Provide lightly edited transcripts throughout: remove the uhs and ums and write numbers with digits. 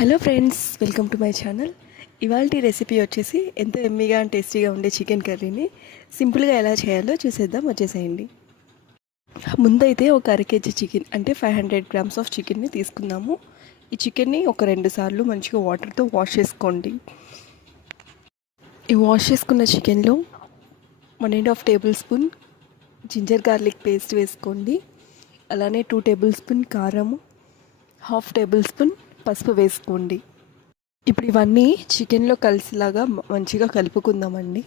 Hello friends, welcome to my channel. ఇవాల్టి recipe వచ్చేసి ఎంతో ఎమ్మీగా అండ్ టేస్టీగా ఉండే చికెన్ కర్రీని సింపుల్గా ఎలా చేయాలో చూసేద్దాం. వచ్చేసేయండి. ముందైతే ఒక అరకేజీ చికెన్ అంటే 500 గ్రామ్స్ ఆఫ్ చికెన్ని తీసుకుందాము. ఈ చికెన్ని ఒక 2 సార్లు మంచిగా వాటర్తో వాష్ చేసుకోండి. ఈ వాష్ చేసుకున్న చికెన్లో 1.5 table spoon ginger garlic paste వేసుకోండి. అలానే 2 టేబుల్ స్పూన్ కారము, 1/2 టేబుల్ స్పూన్ పసుపు వేసుకోండి. ఇప్పుడు ఇవన్నీ చికెన్లో కలిసిలాగా మంచిగా కలుపుకుందామండి.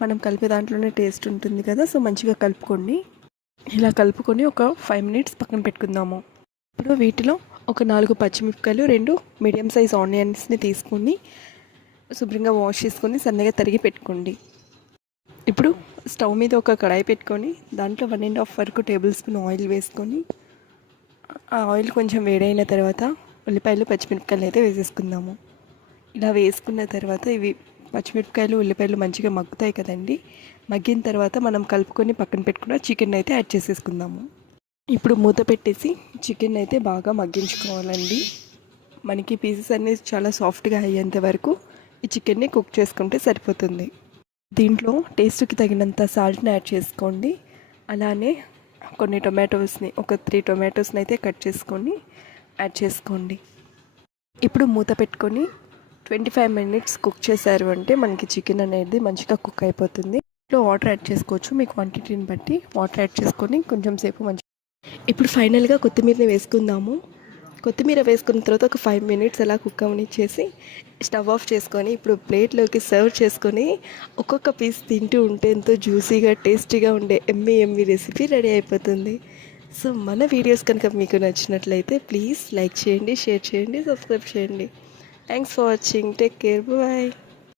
మనం కలిపే దాంట్లోనే టేస్ట్ ఉంటుంది కదా, సో మంచిగా కలుపుకోండి. ఇలా కలుపుకొని ఒక 5 మినిట్స్ పక్కన పెట్టుకుందాము. ఇప్పుడు వీటిలో ఒక 4 పచ్చిమిరపకాయలు, 2 మీడియం సైజ్ ఆనియన్స్ని తీసుకొని శుభ్రంగా వాష్ చేసుకొని సన్నగా తరిగి పెట్టుకోండి. ఇప్పుడు స్టవ్ మీద ఒక కడాయి పెట్టుకొని దాంట్లో 1.5 వరకు టేబుల్ స్పూన్ ఆయిల్ వేసుకొని ఆ ఆయిల్ కొంచెం వేడైన తర్వాత ఉల్లిపాయలు, పచ్చిమిరపకాయలు అయితే వేసేసుకుందాము. ఇలా వేసుకున్న తర్వాత ఇవి పచ్చిమిరపకాయలు, ఉల్లిపాయలు మంచిగా మగ్గుతాయి కదండి. మగ్గిన తర్వాత మనం కలుపుకొని పక్కన పెట్టుకున్న చికెన్ అయితే యాడ్ చేసేసుకుందాము. ఇప్పుడు మూత పెట్టేసి చికెన్ అయితే బాగా మగ్గించుకోవాలండి. మనకి పీసెస్ అన్నీ చాలా సాఫ్ట్గా అయ్యేంత వరకు ఈ చికెన్ని కుక్ చేసుకుంటే సరిపోతుంది. దీంట్లో టేస్ట్కి తగినంత సాల్ట్ని యాడ్ చేసుకోండి. అలానే కొన్ని టొమాటోస్ని, ఒక 3 టొమాటోస్ని అయితే కట్ చేసుకొని యాడ్ చేసుకోండి. ఇప్పుడు మూత పెట్టుకొని 25 మినిట్స్ కుక్ చేశారు అంటే మనకి చికెన్ అనేది మంచిగా కుక్ అయిపోతుంది. ఇంట్లో వాటర్ యాడ్ చేసుకోవచ్చు, మీ క్వాంటిటీని బట్టి వాటర్ యాడ్ చేసుకొని కొంచెం సేపు ఇప్పుడు ఫైనల్గా కొత్తిమీరని వేసుకుందాము. కొత్తిమీర వేసుకున్న తర్వాత ఒక 5 మినిట్స్ అలా కుక్ అవనిచ్చేసి స్టవ్ ఆఫ్ చేసుకొని ఇప్పుడు ప్లేట్లోకి సర్వ్ చేసుకొని ఒక్కొక్క పీస్ తింటూ ఉంటే ఎంతో జ్యూసీగా టేస్టీగా ఉండే ఎమ్మీ రెసిపీ రెడీ అయిపోతుంది. సో మన వీడియోస్ కనుక మీకు నచ్చినట్లయితే ప్లీజ్ లైక్ చేయండి, షేర్ చేయండి, సబ్స్క్రైబ్ చేయండి. Thanks for watching. Take care. Bye.